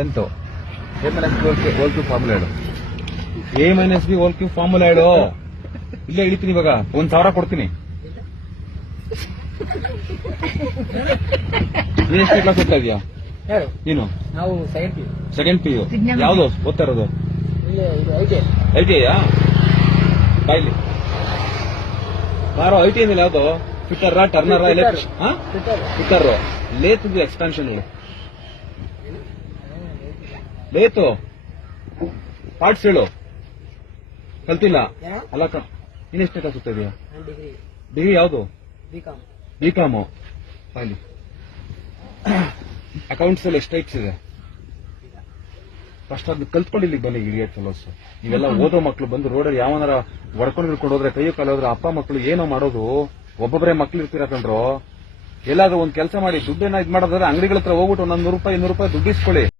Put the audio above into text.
10th A minus B whole cube formula ಹೇಳು. A minus B whole cube formula ಹೇಳು. ಇಲ್ಲೇ ಹಿಡಿತೀನಿ ಇವಾಗ 1,000 ಕೊಡ್ತೀನಿ. ನೀನು ಎಷ್ಟು ಕ್ಲಾಸ್ ಓದ್ತಾ ಇದೀಯಾ? ನೀನು ನಾವು ಸೆಕೆಂಡ್ ಪಿ ಯು ಯಾವ್ದು ಓದ್ತಾ ಇರೋದು? ಐಟಿಐ ಬಾಯ್ಲಿ ಬಾರೋ. ಐಟಿ ಅಂದ್ರೆ ಯಾವ್ದು? Fitter turner fitter lathe expansion ಹೇಳು. ಲೇತು ಪಾರ್ಟ್ಸ್ ಹೇಳು. ಕಲ್ತಿಲ್ಲ ಅಲ್ಲ ನೀನ್ ಎಷ್ಟನೇ ಕ್ಲಾಸ್ ಓದ್ತಾ ಇದೀಯಾ? ಡಿಗ್ರಿ ಯಾವ್ದು? ಬಿಕಾಮು. ಬಾಯ್ಲಿ ಅಕೌಂಟ್ಸ್ ಅಲ್ಲಿ ಎಷ್ಟು ಟೈಪ್ಸ್ ಇದೆ ಫಸ್ಟ್ ಅದನ್ನ ಕಲ್ತ್ಕೊಂಡು ಇಲ್ಲಿಗೆ ಬನ್ನಿ. ಇಡಿಯಟ್ ಫೆಲೋಸ್ ಇವೆಲ್ಲ ಓದೋ ಮಕ್ಳು ಬಂದು ರೋಡಲ್ಲಿ ಯಾವನಾರ ಹೊಡ್ಕೊಂಡು ಹಿಡ್ಕೊಂಡು ಹೋದ್ರೆ ಕೈಯೋ ಕಾಲ ಹೋದ್ರೆ ಅಪ್ಪ ಮಕ್ಕಳು ಏನೋ ಮಾಡೋದು. ಒಬ್ಬೊಬ್ಬರೇ ಮಕ್ಳು ಇರ್ತೀರ ಕಂಡ್ರು. ಎಲ್ಲಾದ್ರೂ ಒಂದ್ ಕೆಲಸ ಮಾಡಿ ದುಡ್ಡೇನ ಇದ್ ಮಾಡೋದಾದ್ರೆ ಅಂಗಡಿಗಳ ಹತ್ರ ಹೋಗ್ಬಿಟ್ಟು ಒಂದೊಂದು ₹100 200 ದುಡ್ಡು ಇಸ್ಕೊಳ್ಳಿ.